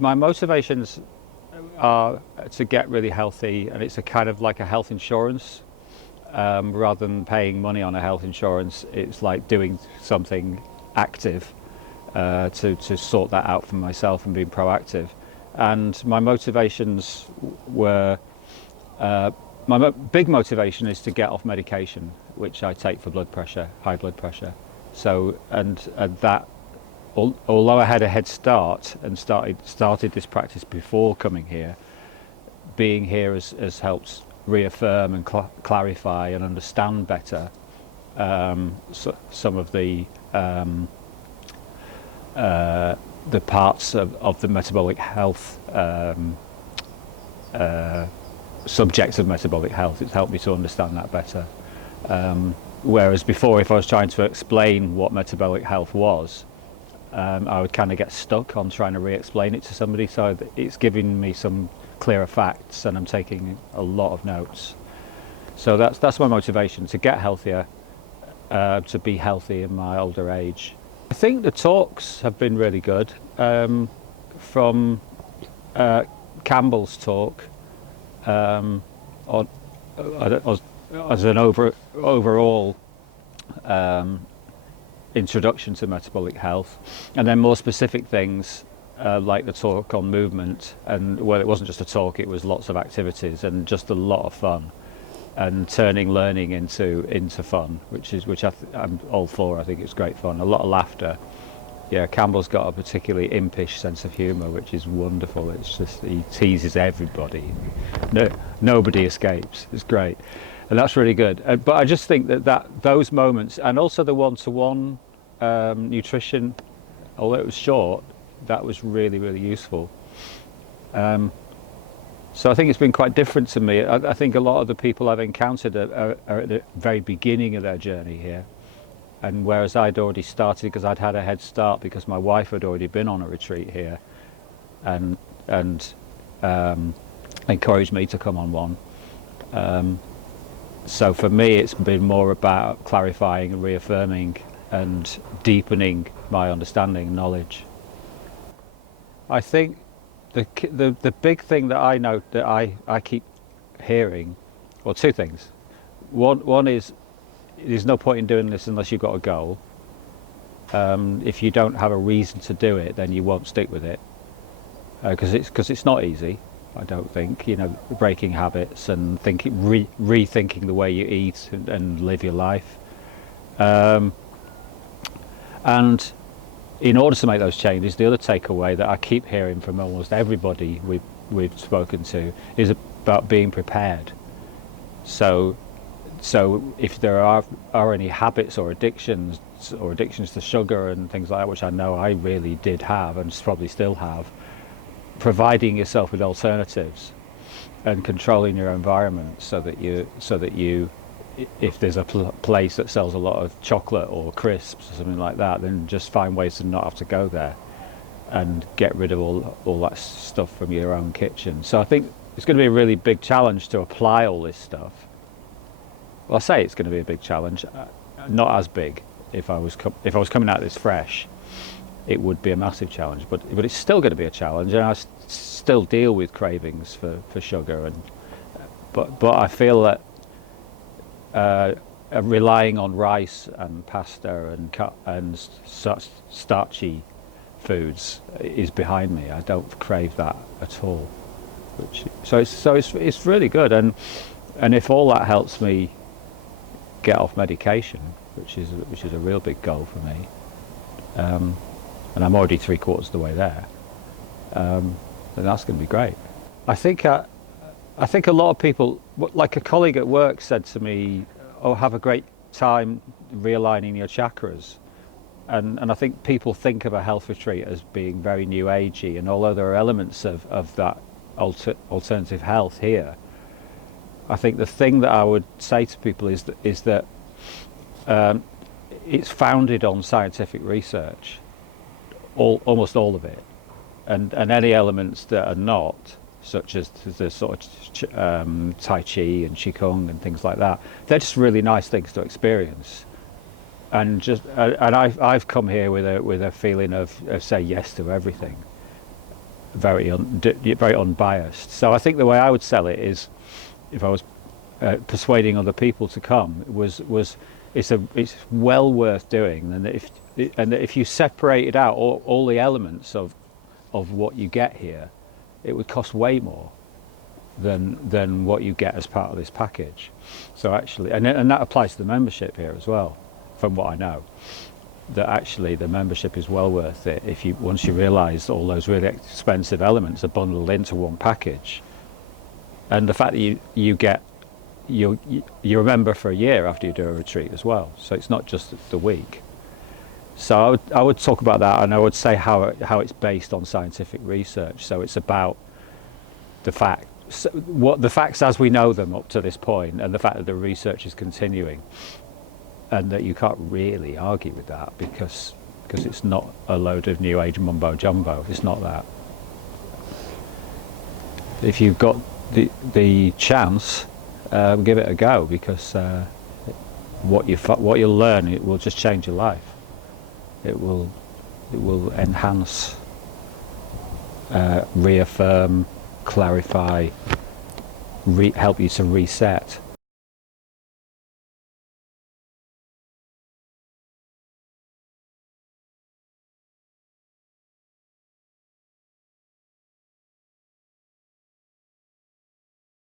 My motivations are to get really healthy, and it's a kind of like a health insurance. Rather than paying money on a health insurance, it's like doing something active to sort that out for myself and being proactive. And my motivations were big motivation is to get off medication, which I take for blood pressure, high blood pressure. So and that, although I had a head start and started this practice before coming here, being here has helped reaffirm and clarify and understand better some of the parts of the metabolic health subjects of metabolic health. It's helped me to understand that better. Whereas before, if I was trying to explain what metabolic health was, I would kind of get stuck on trying to re-explain it to somebody. So it's giving me some clearer facts, and I'm taking a lot of notes. So that's my motivation, to get healthier, to be healthy in my older age. I think the talks have been really good. From Campbell's talk, as an overall introduction to metabolic health, and then more specific things like the talk on movement, and well, it wasn't just a talk, it was lots of activities and just a lot of fun, and turning learning into fun, which I'm all for. I think it's great fun, a lot of laughter. Yeah, Campbell's got a particularly impish sense of humour, which is wonderful. It's just, he teases everybody. Nobody escapes. It's great. And that's really good. But I just think that those moments, and also the one-to-one nutrition, although it was short, that was really, really useful. So I think it's been quite different to me. I think a lot of the people I've encountered are at the very beginning of their journey here. And whereas I'd already started, because I'd had a head start, because my wife had already been on a retreat here and encouraged me to come on one. So for me, it's been more about clarifying and reaffirming and deepening my understanding and knowledge. I think the big thing that I know that I keep hearing, well, two things. One is, there's no point in doing this unless you've got a goal. If you don't have a reason to do it, then you won't stick with it, because it's not easy. I don't think, breaking habits and rethinking the way you eat and live your life. And in order to make those changes, the other takeaway that I keep hearing from almost everybody we've spoken to is about being prepared. So if there are any habits or addictions to sugar and things like that, which I know I really did have and probably still have, providing yourself with alternatives and controlling your environment so that you if there's a place that sells a lot of chocolate or crisps or something like that, then just find ways to not have to go there and get rid of all that stuff from your own kitchen. So I think it's going to be a really big challenge to apply all this stuff. Well, I say it's going to be a big challenge, not as big. If I was coming out of this fresh, it would be a massive challenge, but it's still going to be a challenge, and I still deal with cravings for sugar, but I feel that relying on rice and pasta and such starchy foods is behind me. I don't crave that at all, so it's really good, and if all that helps me get off medication, which is a real big goal for me, and I'm already 3/4 of the way there, then that's going to be great. I think a lot of people, like a colleague at work said to me, "Oh, have a great time realigning your chakras," and I think people think of a health retreat as being very new agey, and although there are elements of that alternative health here, I think the thing that I would say to people is that it's founded on scientific research, almost all of it, and any elements that are not, such as the sort of Tai Chi and Qigong and things like that, they're just really nice things to experience. And I've come here with a feeling of say yes to everything, very unbiased. So I think the way I would sell it is, if I was persuading other people to come, was it's well worth doing, and if you separated out all the elements of what you get here, it would cost way more than what you get as part of this package. So actually, and that applies to the membership here as well, from what I know, that actually the membership is well worth it if you once you realise all those really expensive elements are bundled into one package, and the fact that you're a member for a year after you do a retreat as well. So it's not just the week. So I would talk about that, and I would say how it's based on scientific research. So it's about the facts as we know them up to this point, and the fact that the research is continuing, and that you can't really argue with that because it's not a load of new age mumbo jumbo. It's not that. If you've got the chance, give it a go, because what you'll learn, it will just change your life. It will enhance, reaffirm, clarify, help you to reset.